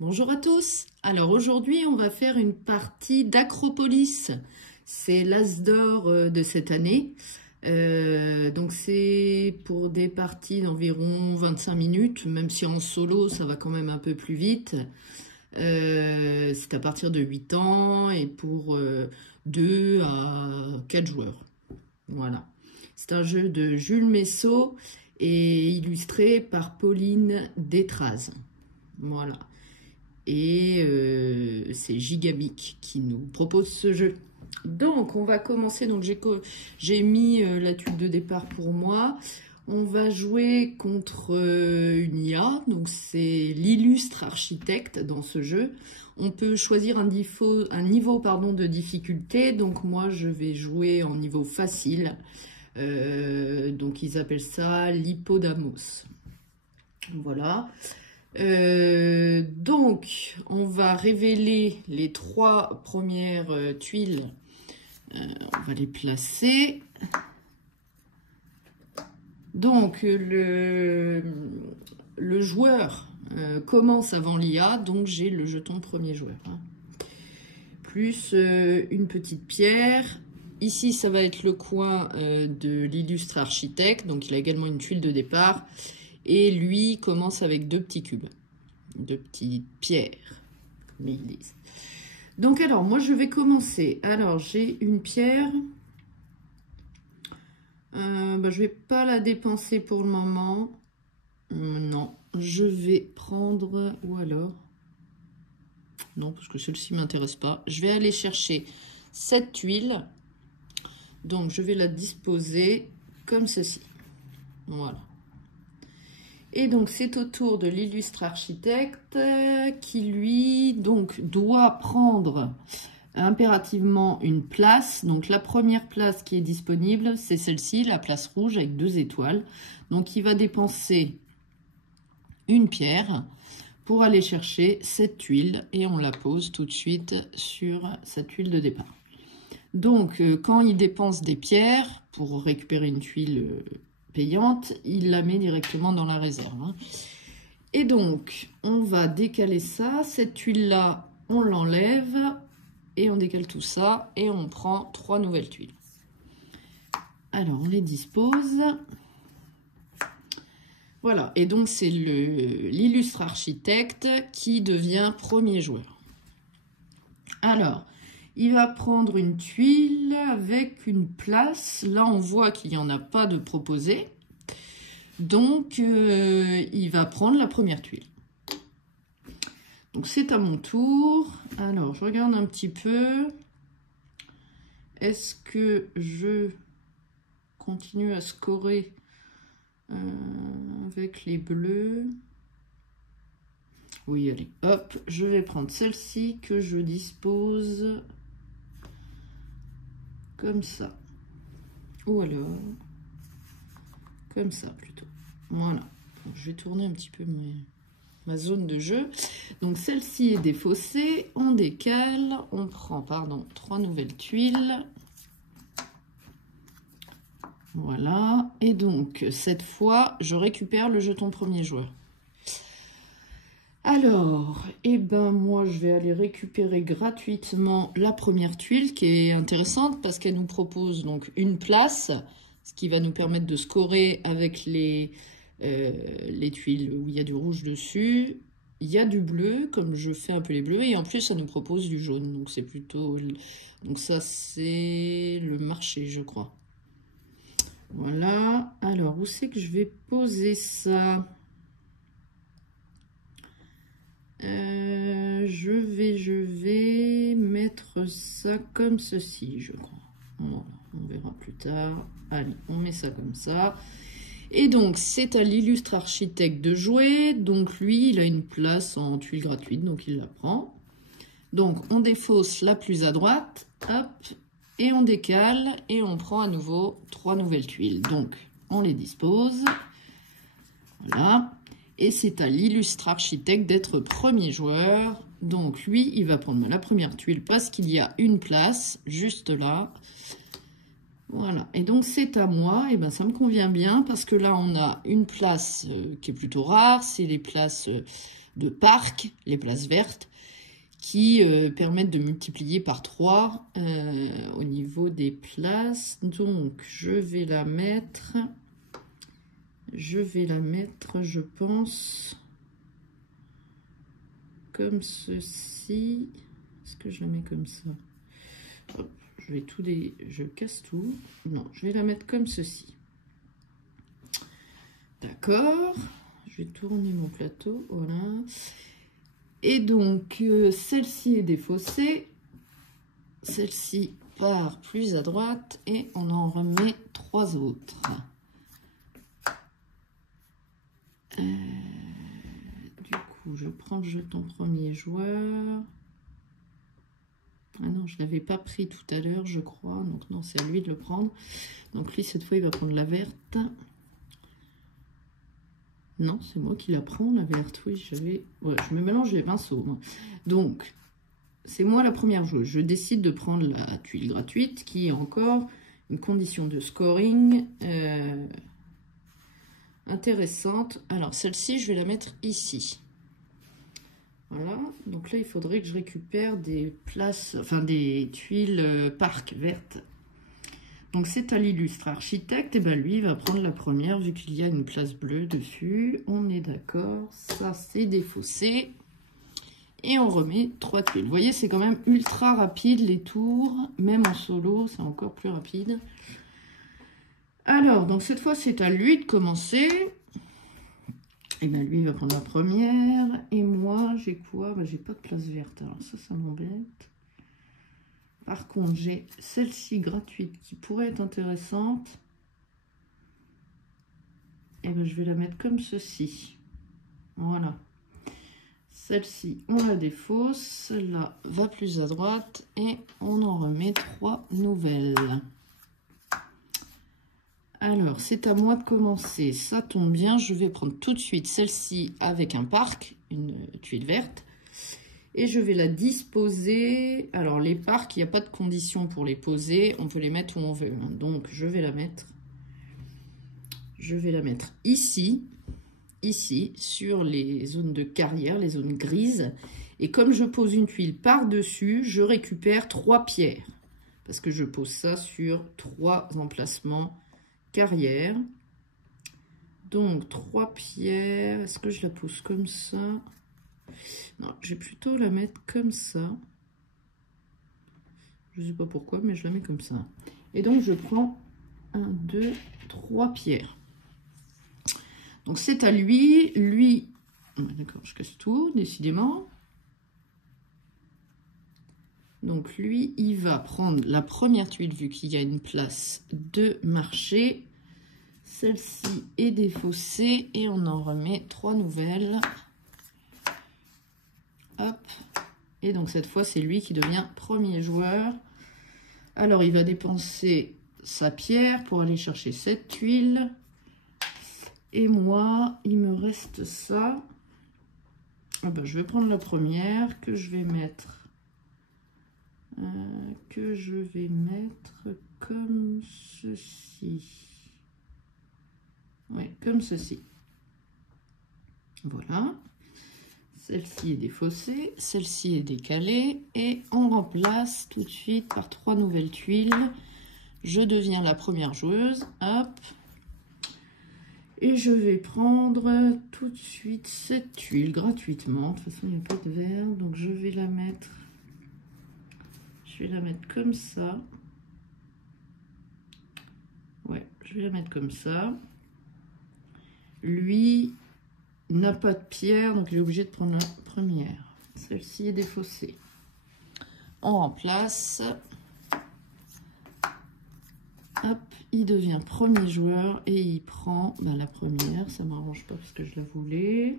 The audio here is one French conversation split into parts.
Bonjour à tous. Alors aujourd'hui, on va faire une partie d'Acropolis. C'est l'As d'or de cette année. Donc c'est pour des parties d'environ 25 minutes, même si en solo, ça va quand même un peu plus vite. C'est à partir de 8 ans et pour 2 à 4 joueurs. Voilà. C'est un jeu de Jules Messot et illustré par Pauline Détraz. Voilà. Et c'est Gigamic qui nous propose ce jeu. Donc, on va commencer. Donc, j'ai mis la tuile de départ pour moi. On va jouer contre une IA. Donc, c'est l'illustre architecte dans ce jeu. On peut choisir un niveau de difficulté. Donc, moi, je vais jouer en niveau facile. Donc, ils appellent ça l'hippodamos. Voilà. Donc, on va révéler les 3 premières tuiles. On va les placer. Donc, le joueur commence avant l'IA, donc j'ai le jeton premier joueur. Hein. Plus une petite pierre. Ici, ça va être le coin de l'illustre architecte, donc il a également une tuile de départ. Et lui commence avec 2 petits cubes, 2 petites pierres, comme ils disent. Donc alors, moi je vais commencer. Alors j'ai une pierre. Je ne vais pas la dépenser pour le moment. Non, je vais prendre... Ou alors... Non, parce que celle-ci ne m'intéresse pas. Je vais aller chercher cette tuile. Donc je vais la disposer comme ceci. Voilà. Et donc, c'est au tour de l'illustre architecte qui, lui, donc, doit prendre impérativement une place. Donc, la première place qui est disponible, c'est celle-ci, la place rouge avec 2 étoiles. Donc, il va dépenser une pierre pour aller chercher cette tuile et on la pose tout de suite sur sa tuile de départ. Donc, quand il dépense des pierres pour récupérer une tuile payante, il la met directement dans la réserve. Hein. Et donc, on va décaler ça. Cette tuile-là, on l'enlève et on décale tout ça et on prend 3 nouvelles tuiles. Alors, on les dispose. Voilà, et donc c'est l'illustre architecte qui devient premier joueur. Alors, il va prendre une tuile avec une place. Là, on voit qu'il n'y en a pas de proposé. Donc, il va prendre la première tuile. Donc, c'est à mon tour. Alors, je regarde un petit peu. Est-ce que je continue à scorer avec les bleus? Oui, allez, hop. Je vais prendre celle-ci que je dispose... comme ça, ou alors comme ça plutôt. Voilà, donc, je vais tourner un petit peu ma zone de jeu. Donc celle-ci est défaussée, on décale, on prend 3 nouvelles tuiles. Voilà, et donc cette fois je récupère le jeton premier joueur. Alors, moi je vais aller récupérer gratuitement la première tuile qui est intéressante parce qu'elle nous propose donc une place, ce qui va nous permettre de scorer avec les tuiles où il y a du rouge dessus. Il y a du bleu, comme je fais un peu les bleus, et en plus ça nous propose du jaune, donc c'est plutôt... Donc ça c'est le marché, je crois. Voilà, alors où c'est que je vais poser ça ? Je vais mettre ça comme ceci, je crois. Voilà, on verra plus tard. Allez, on met ça comme ça. Et donc, c'est à l'illustre architecte de jouer. Donc, lui, il a une place en tuile gratuite, donc il la prend. Donc, on défausse la plus à droite, hop, et on décale, et on prend à nouveau 3 nouvelles tuiles. Donc, on les dispose. Voilà. Et c'est à l'illustre architecte d'être premier joueur. Donc lui, il va prendre la première tuile parce qu'il y a une place juste là. Voilà, et donc c'est à moi, et ben ça me convient bien parce que là on a une place qui est plutôt rare, c'est les places de parc, les places vertes, qui permettent de multiplier par 3 au niveau des places. Donc je vais la mettre, je pense, comme ceci. Est-ce que je la mets comme ça? Hop. Je casse tout. Non, je vais la mettre comme ceci. D'accord. Je vais tourner mon plateau. Voilà. Et donc, celle-ci est défaussée. Celle-ci part plus à droite. Et on en remet 3 autres. Du coup, je prends le jeton premier joueur. Ah non, je ne l'avais pas pris tout à l'heure, je crois. Donc non, c'est à lui de le prendre. Donc lui, cette fois, il va prendre la verte. Non, c'est moi qui la prends, la verte. Oui, j'avais... Ouais, je me mélange les pinceaux, moi. Donc, c'est moi la première joueuse. Je décide de prendre la tuile gratuite, qui est encore une condition de scoring intéressante. Alors, celle-ci, je vais la mettre ici. Voilà, donc là, il faudrait que je récupère des places, enfin des tuiles parc vertes. Donc, c'est à l'illustre architecte. Et ben lui, il va prendre la première, vu qu'il y a une place bleue dessus. On est d'accord, ça, c'est défaussé. Et on remet 3 tuiles. Vous voyez, c'est quand même ultra rapide, les tours. Même en solo, c'est encore plus rapide. Alors, donc cette fois, c'est à lui de commencer. Et bien, lui, il va prendre la première. Et moi, j'ai quoi? Ben, j'ai pas de place verte. Alors ça m'embête. Par contre, j'ai celle-ci gratuite qui pourrait être intéressante. Et ben, je vais la mettre comme ceci. Voilà. Celle-ci, on la défausse. Celle-là va plus à droite. Et on en remet 3 nouvelles. Alors, c'est à moi de commencer. Ça tombe bien, je vais prendre tout de suite celle-ci avec un parc, une tuile verte. Et je vais la disposer. Alors, les parcs, il n'y a pas de condition pour les poser. On peut les mettre où on veut. Donc, je vais la mettre ici, sur les zones de carrière, les zones grises. Et comme je pose une tuile par-dessus, je récupère 3 pierres. Parce que je pose ça sur 3 emplacements carrière. Donc 3 pierres. Est-ce que je la pose comme ça? Non, je vais plutôt la mettre comme ça. Je sais pas pourquoi, mais je la mets comme ça. Et donc je prends 1, 2, 3 pierres. Donc c'est à lui. Lui, d'accord, je casse tout, décidément. Donc lui, il va prendre la première tuile, vu qu'il y a une place de marché. Celle-ci est défaussée et on en remet 3 nouvelles. Hop. Et donc cette fois, c'est lui qui devient premier joueur. Alors, il va dépenser sa pierre pour aller chercher cette tuile. Et moi, il me reste ça. Ah ben, je vais prendre la première que je vais mettre... comme ceci. Ouais, comme ceci. Voilà. Celle-ci est défaussée, celle-ci est décalée. Et on remplace tout de suite par 3 nouvelles tuiles. Je deviens la première joueuse. Hop. Et je vais prendre tout de suite cette tuile gratuitement. De toute façon, il n'y a pas de verre. Donc, je vais la mettre... comme ça. Ouais, je vais la mettre comme ça. Lui n'a pas de pierre, donc il est obligé de prendre la première. Celle-ci est défaussée. On remplace. Hop, il devient premier joueur et il prend la première. Ça ne m'arrange pas parce que je la voulais.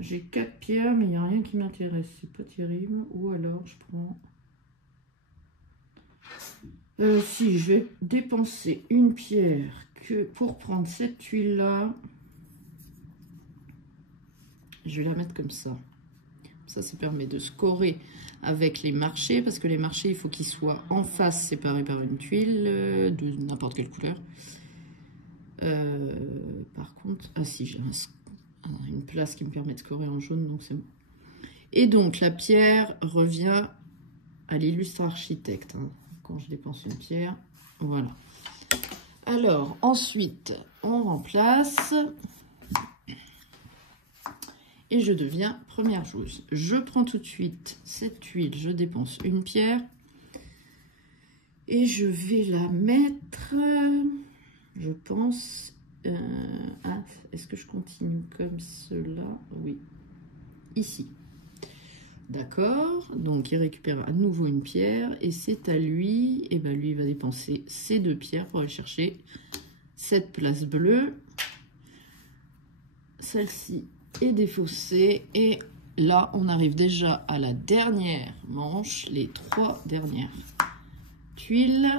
J'ai 4 pierres, mais il n'y a rien qui m'intéresse. C'est pas terrible. Ou alors je prends... si je vais dépenser une pierre que pour prendre cette tuile-là, je vais la mettre comme ça. Comme Ça permet de scorer avec les marchés, parce que les marchés, il faut qu'ils soient en face, séparés par une tuile de n'importe quelle couleur. Par contre, ah si, j'ai une place qui me permet de scorer en jaune, donc c'est bon. Et donc, la pierre revient à l'illustre architecte. Hein, quand je dépense une pierre, voilà. Alors, ensuite, on remplace. Et je deviens première joueuse. Je prends tout de suite cette tuile, je dépense une pierre. Et je vais la mettre, je pense... ah, est-ce que je continue comme cela? Oui, ici. D'accord, donc il récupère à nouveau une pierre. Et c'est à lui, et ben lui il va dépenser ces 2 pierres pour aller chercher cette place bleue. Celle-ci est défaussée et là on arrive déjà à la dernière manche, les 3 dernières tuiles.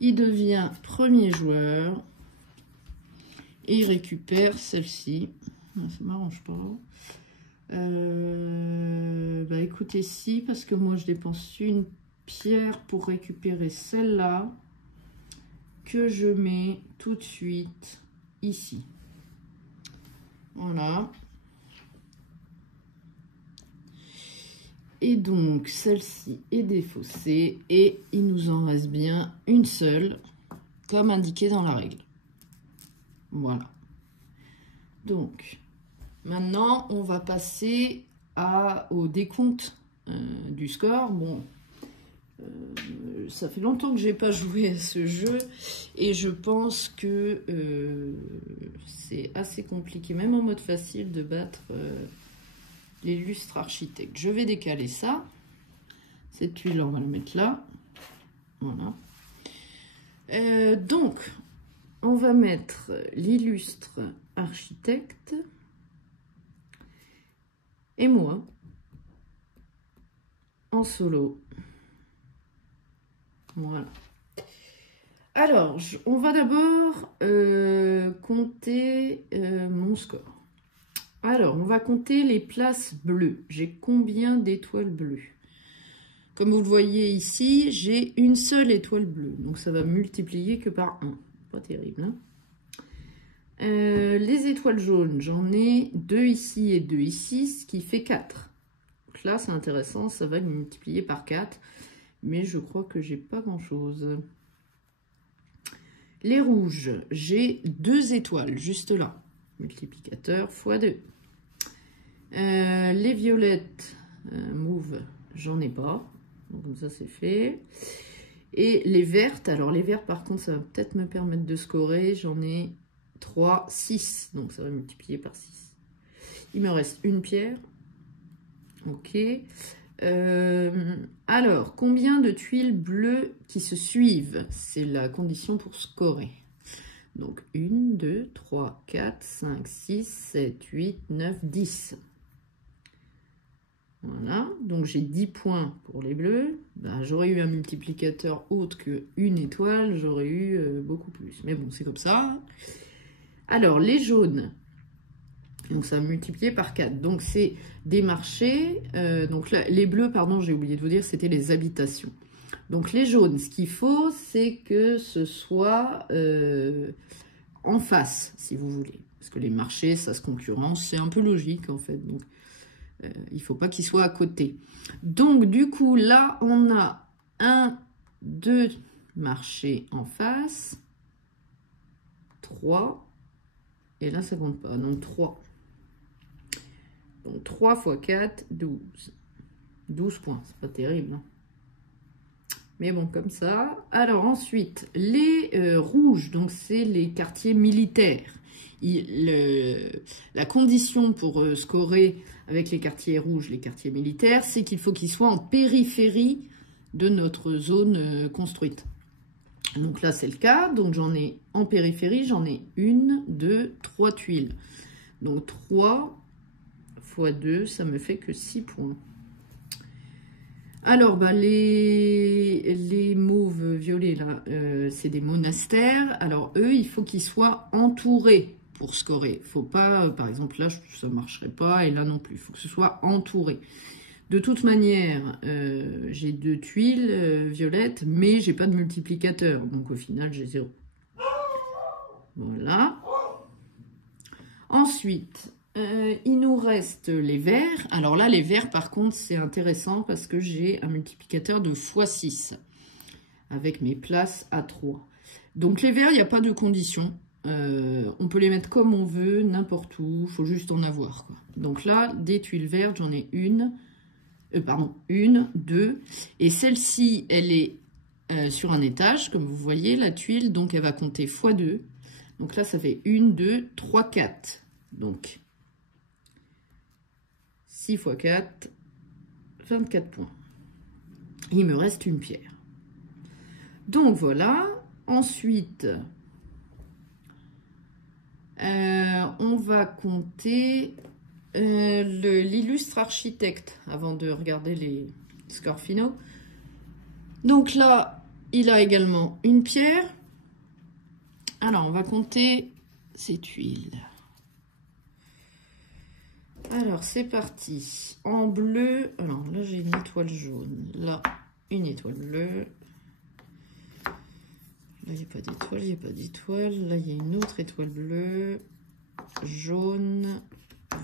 Il devient premier joueur et il récupère celle-ci. Ça m'arrange pas. Bah écoutez, si, parce que moi je dépense une pierre pour récupérer celle-là que je mets tout de suite ici. Voilà. Et donc, celle-ci est défaussée et il nous en reste bien une seule, comme indiqué dans la règle. Voilà. Donc, maintenant, on va passer au décompte du score. Bon, ça fait longtemps que j'ai pas joué à ce jeu et je pense que c'est assez compliqué, même en mode facile, de battre l'illustre architecte. Je vais décaler ça. Cette tuile, on va la mettre là. Voilà. Donc, on va mettre l'illustre architecte et moi en solo. Voilà. Alors, on va d'abord compter mon score. Alors, on va compter les places bleues. J'ai combien d'étoiles bleues? Comme vous le voyez ici, j'ai une seule étoile bleue. Donc, ça va multiplier que par 1. Pas terrible, hein? Les étoiles jaunes, j'en ai 2 ici et 2 ici, ce qui fait 4. Donc là, c'est intéressant, ça va multiplier par 4. Mais je crois que j'ai pas grand-chose. Les rouges, j'ai 2 étoiles, juste là. Multiplicateur x 2. Les violettes, mauve, j'en ai pas. Donc comme ça, c'est fait. Et les vertes, alors les vertes, par contre, ça va peut-être me permettre de scorer. J'en ai 3, 6. Donc ça va multiplier par 6. Il me reste une pierre. Ok. Alors, combien de tuiles bleues qui se suivent? C'est la condition pour scorer. Donc, 1, 2, 3, 4, 5, 6, 7, 8, 9, 10. Voilà. Donc, j'ai 10 points pour les bleus. Ben, j'aurais eu un multiplicateur autre qu'une étoile. J'aurais eu beaucoup plus. Mais bon, c'est comme ça. Alors, les jaunes. Donc, ça va multiplier par 4. Donc, c'est des marchés. Donc, là, les bleus, pardon, j'ai oublié de vous dire, c'était les habitations. Donc, les jaunes, ce qu'il faut, c'est que ce soit en face, si vous voulez. Parce que les marchés, ça se concurrence. C'est un peu logique, en fait. Donc, il ne faut pas qu'ils soient à côté. Donc, du coup, là, on a 1, 2 marchés en face. 3. Et là, ça ne compte pas. Donc, 3. Donc 3 x 4, 12. 12 points, c'est pas terrible. Hein. Mais bon, comme ça. Alors ensuite, les rouges, donc c'est les quartiers militaires. La condition pour scorer avec les quartiers rouges, les quartiers militaires, c'est qu'il faut qu'ils soient en périphérie de notre zone construite. Donc là, c'est le cas. Donc j'en ai en périphérie, j'en ai 1, 2, 3 tuiles. Donc 3 x 2, ça me fait que 6 points. Alors, bah, les mauves violets, là, c'est des monastères. Alors, eux, il faut qu'ils soient entourés pour scorer. Faut pas, par exemple, là, ça ne marcherait pas, et là non plus. Il faut que ce soit entouré. De toute manière, j'ai 2 tuiles violettes, mais j'ai pas de multiplicateur. Donc, au final, j'ai 0. Voilà. Ensuite, il nous reste les verts. Alors là, les verts, par contre, c'est intéressant parce que j'ai un multiplicateur de x6 avec mes places à 3. Donc les verts, il n'y a pas de condition. On peut les mettre comme on veut, n'importe où. Il faut juste en avoir, quoi. Donc là, des tuiles vertes, j'en ai une, 2. Et celle-ci, elle est sur un étage, comme vous voyez, la tuile. Donc elle va compter x2. Donc là, ça fait 1, 2, 3, 4. Donc 6 x 4, 24 points. Il me reste une pierre. Donc voilà. Ensuite, on va compter l'illustre architecte avant de regarder les scores finaux. Donc là, il a également une pierre. Alors, on va compter ces tuiles. Alors, c'est parti. En bleu, alors là, j'ai une étoile jaune. Là, une étoile bleue. Là, il n'y a pas d'étoile, il n'y a pas d'étoile. Là, il y a une autre étoile bleue. Jaune,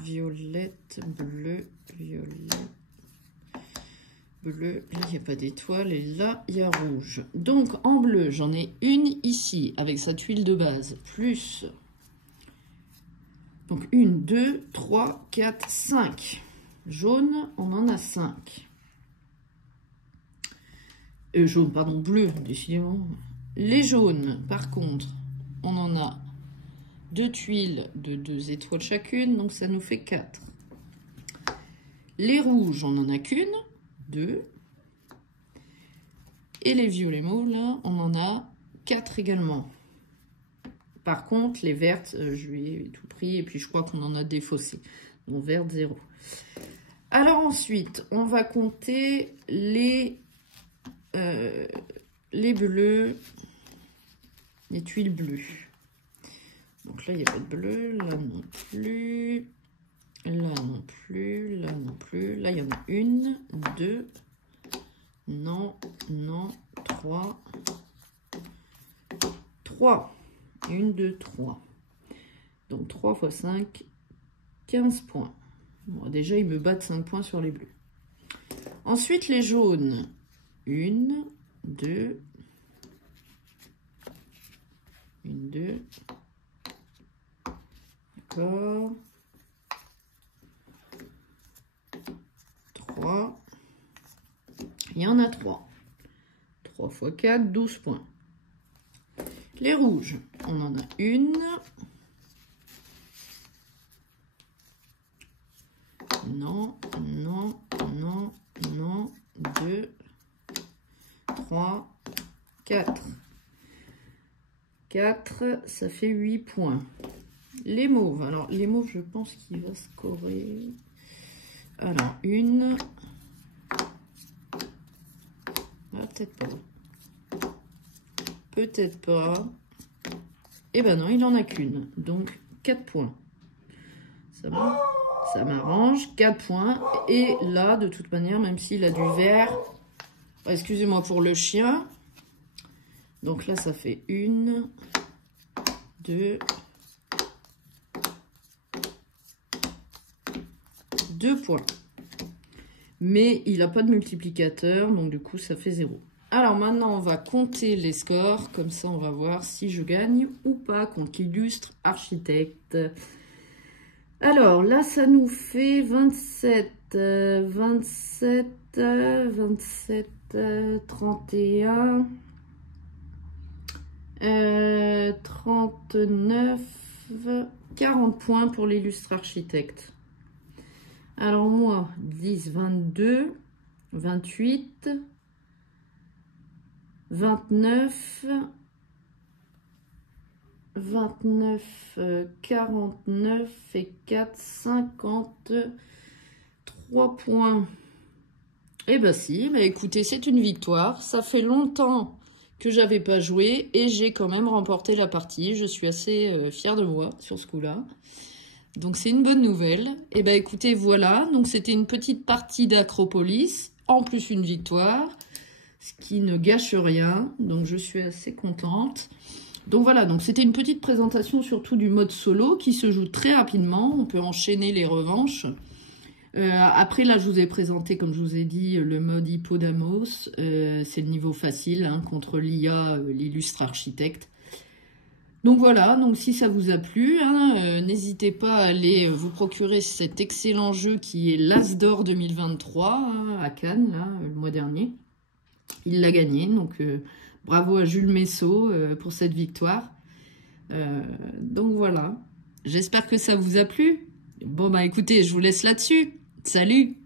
violette, bleu, violet, bleu. Là, il n'y a pas d'étoile. Et là, il y a rouge. Donc, en bleu, j'en ai une ici, avec sa tuile de base, plus... Donc, 1, 2, 3, 4, 5. Jaune, on en a 5. Jaune, pardon, bleu, décidément. Les jaunes, par contre, on en a 2 tuiles de 2 étoiles chacune, donc ça nous fait 4. Les rouges, on n'en a qu'une, 2. Et les violets mauves, là, on en a 4 également. Par contre, les vertes, je lui ai tout pris, et puis je crois qu'on en a défaussé. Donc, verte, 0. Alors ensuite, on va compter les bleus, les tuiles bleues. Donc là, il n'y a pas de bleu, là non plus, là non plus, là non plus. Là, il y en a 1, 2, non, non, 3, 3. 1, 2, 3. Donc 3 x 5, 15 points. Bon, déjà, ils me battent 5 points sur les bleus. Ensuite, les jaunes. 1, 2, 1, 2. D'accord. 3. Il y en a 3. 3 x 4, 12 points. Les rouges, on en a une. Non, non, non, non. 2, 3, 4. 4, ça fait 8 points. Les mauves, alors les mauves, je pense qu'il va scorer. Alors, une. Ah, peut-être pas. Peut-être pas. Eh ben non, il en a qu'une. Donc, 4 points. Ça va? Ça m'arrange. 4 points. Et là, de toute manière, même s'il a du vert... Excusez-moi pour le chien. Donc là, ça fait 1, 2, 2 points. Mais il n'a pas de multiplicateur, donc du coup, ça fait 0. Alors maintenant, on va compter les scores. Comme ça, on va voir si je gagne ou pas contre l'illustre architecte. Alors là, ça nous fait 27, 27, 27, 31, 39, 40 points pour l'illustre architecte. Alors moi, 10, 22, 28, 29, 29, 49 et 4, 53 points. Eh ben si, bah écoutez, c'est une victoire. Ça fait longtemps que j'avais pas joué et j'ai quand même remporté la partie. Je suis assez fière de moi sur ce coup-là. Donc c'est une bonne nouvelle. Et ben écoutez, voilà. Donc c'était une petite partie d'Acropolis, en plus une victoire, ce qui ne gâche rien. Donc je suis assez contente. Donc voilà, donc c'était une petite présentation surtout du mode solo qui se joue très rapidement. On peut enchaîner les revanches. Après, là, je vous ai présenté, comme je vous ai dit, le mode Hippodamos. C'est le niveau facile, hein, contre l'IA, l'illustre architecte. Donc voilà, donc si ça vous a plu, hein, n'hésitez pas à aller vous procurer cet excellent jeu qui est l'As d'Or 2023, hein, à Cannes, là, le mois dernier. Il l'a gagné, donc bravo à Jules Messot pour cette victoire. Donc voilà, j'espère que ça vous a plu. Bon bah écoutez, je vous laisse là-dessus. Salut!